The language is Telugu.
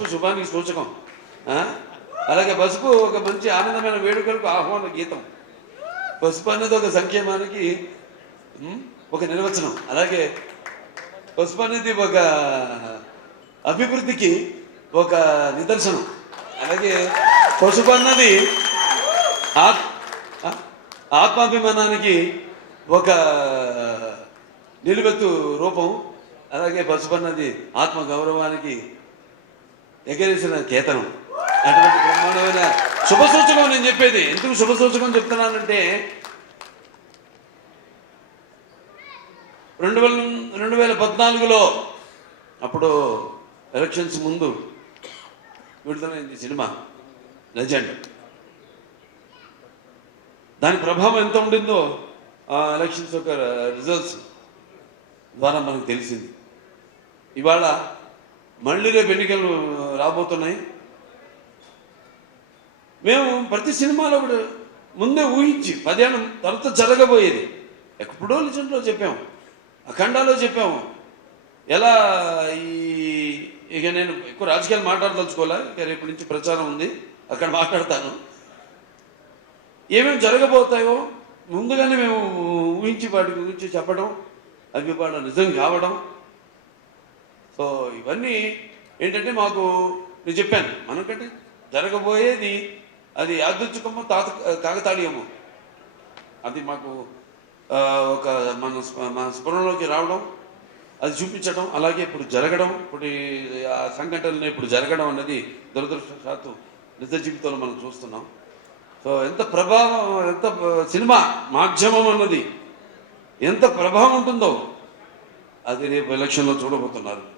పసుపు శుభానికి సూచకం. అలాగే పసుపు ఒక మంచి ఆనందమైన వేడుకలకు ఆహ్వాన గీతం. పసుపు అనేది ఒక సంక్షేమానికి ఒక నిర్వచనం. అలాగే పసుపు అనేది ఒక అభివృద్ధికి ఒక నిదర్శనం. అలాగే పసుపు అన్నది ఆత్- ఆత్మాభిమానానికి ఒక నిలువెత్తు రూపం. అలాగే పసుపు అన్నది ఆత్మ గౌరవానికి ఎగరేసిన కేతనం. అటువంటి బ్రహ్మాండమైన శుభ సూచకం నేను చెప్పేది. ఎందుకు శుభ సూచకం చెప్తున్నానంటే రెండు వేల రెండు వేల పద్నాలుగులో అప్పుడు ఎలక్షన్స్ ముందు విడుదలైంది సినిమా లెజెండ్. దాని ప్రభావం ఎంత ఉండిందో ఆ ఎలక్షన్స్ యొక్క రిజల్ట్స్ ద్వారా మనకు తెలిసింది. ఇవాళ మళ్ళీ రేపు ఎన్నికలు రాబోతున్నాయి. మేము ప్రతి సినిమాలో కూడా ముందే ఊహించి మధ్యాహ్నం తర్వాత జరగబోయేది. ఎప్పుడో లిజెండ్లో చెప్పాము. అఖండాలో చెప్పాము. ఎలా ఈ ఇక నేను ఎక్కువ రాజకీయాలు మాట్లాడదలుచుకోలే ఇక రేపు నుంచి ప్రచారం ఉంది. అక్కడ మాట్లాడతాను. ఏమేమి జరగబోతాయో ముందుగానే మేము ఊహించి వాటి గురించి చెప్పడం అవి నిజం కావడం సో ఇవన్నీ ఏంటంటే మాకు నేను చెప్పాను. మనకంటే జరగబోయేది అది యాదృచ్ఛికమో తాత కాకతాళీయమో. అది మాకు ఒక మన మన స్ఫురణలోకి రావడం అది చూపించడం అలాగే ఇప్పుడు జరగడం ఇప్పుడు ఆ సంఘటనలు ఇప్పుడు జరగడం అనేది దురదృష్టవశాత్తు నిజ జీవితంలో మనం చూస్తున్నాం. సో ఎంత ప్రభావం ఎంత సినిమా మాధ్యమం అన్నది ఎంత ప్రభావం ఉంటుందో అది రేపు ఎలక్షన్లో చూడబోతున్నారు.